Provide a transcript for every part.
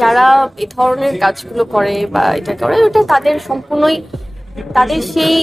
যারা এ ধরনের কাজগুলো করে বা এটা করে, ওটা তাদের সম্পূর্ণই তাদের সেই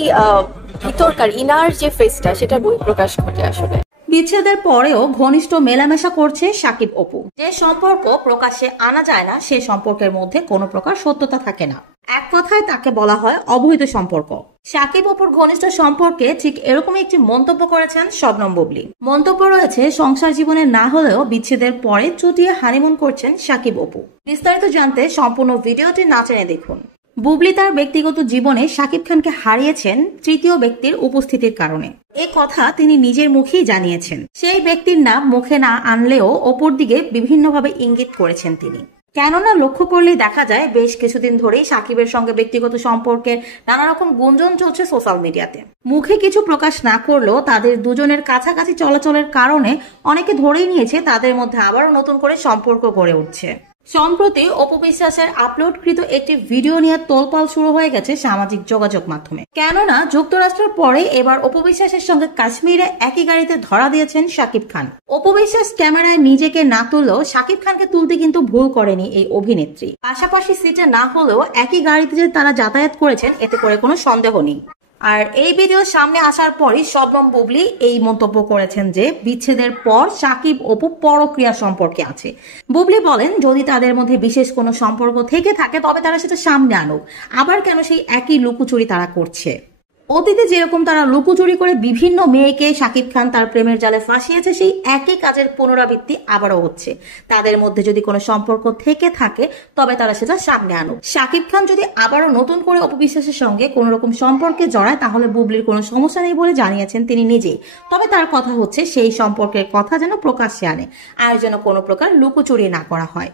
ভিতরকার ইনার যে ফেসটা, সেটা বহিঃপ্রকাশ ঘটে আসলে। বিচ্ছেদের পরেও ঘনিষ্ঠ মেলামেশা করছে সাকিব অপু। যে সম্পর্ক প্রকাশ্যে আনা যায় না, সে সম্পর্কের মধ্যে কোনো প্রকার সত্যতা থাকে না। এক কথায় তাকে বলা হয় অবৈধ সম্পর্ক। সাকিব অপুর ঘনিষ্ঠ সম্পর্কে ঠিক এরকমই একটি মন্তব্য করেছেন শবনম বুবলী। মন্তব্য রয়েছে, সংসার জীবনে না হলেও বিচ্ছেদের পরে চুটিয়ে হানিমুন করছেন সাকিব অপু। বিস্তারিত জানতে সম্পূর্ণ ভিডিওটি না টেনে দেখুন। বুবলী তার ব্যক্তিগত জীবনে শাকিব খানকে হারিয়েছেন তৃতীয় ব্যক্তির উপস্থিতির কারণে। এ কথা তিনি নিজের মুখেই জানিয়েছেন। সেই ব্যক্তির নাম মুখে না আনলেও অপর দিকে বিভিন্নভাবে ইঙ্গিত করেছেন তিনি। কেননা লক্ষ্য করলেই দেখা যায় বেশ কিছুদিন ধরেই সাকিবের সঙ্গে ব্যক্তিগত সম্পর্কের নানা রকম গুঞ্জন চলছে সোশ্যাল মিডিয়াতে। মুখে কিছু প্রকাশ না করলেও তাদের দুজনের কাছাকাছি চলাচলের কারণে অনেকে ধরেই নিয়েছে তাদের মধ্যে আবারও নতুন করে সম্পর্ক গড়ে উঠছে। সম্প্রতি অপু বিশ্বাসের আপলোডকৃত একটি ভিডিও নিয়ে তোলপাল শুরু হয়ে গেছে সামাজিক যোগাযোগ মাধ্যমে। কেননা যুক্তরাষ্ট্রের পরে এবার অপু বিশ্বাসের সঙ্গে কাশ্মীরে একই গাড়িতে ধরা দিয়েছেন সাকিব খান। অপু বিশ্বাস ক্যামেরায় নিজেকে না তুললেও সাকিব খানকে তুলতে কিন্তু ভুল করেনি এই অভিনেত্রী। পাশাপাশি সিটে না হলেও একই গাড়িতে যে তারা যাতায়াত করেছেন এতে করে কোনো সন্দেহ নেই। আর এই ভিডিও সামনে আসার পরই শবনম বুবলী এই মন্তব্য করেছেন যে বিচ্ছেদের পর সাকিব অপু পরক্রিয়া সম্পর্কে আছে। বুবলী বলেন, যদি তাদের মধ্যে বিশেষ কোনো সম্পর্ক থেকে থাকে তবে তারা সেটা সামনে আনুক। আবার কেন সেই একই লুকোচুরি তারা করছে? অতীতে যেরকম তারা লুকোচুরি করে বিভিন্ন মেয়েকে সাকিব খান তার প্রেমের জালে ফাঁসিয়েছে, সেই একই কাজের পুনরাবৃত্তি আবারও হচ্ছে। তাদের মধ্যে যদি কোনো সম্পর্ক থেকে থাকে তবে তারা সেটা সামনে আনুক। সাকিব খান যদি আবারও নতুন করে অপু বিশ্বাসের সঙ্গে কোন রকম সম্পর্কে জড়ায় তাহলে বুবলির কোনো সমস্যা নেই বলে জানিয়েছেন তিনি নিজেই। তবে তার কথা হচ্ছে সেই সম্পর্কের কথা যেন প্রকাশ্যে আনে, আর যেন কোনো প্রকার লুকোচুরি না করা হয়।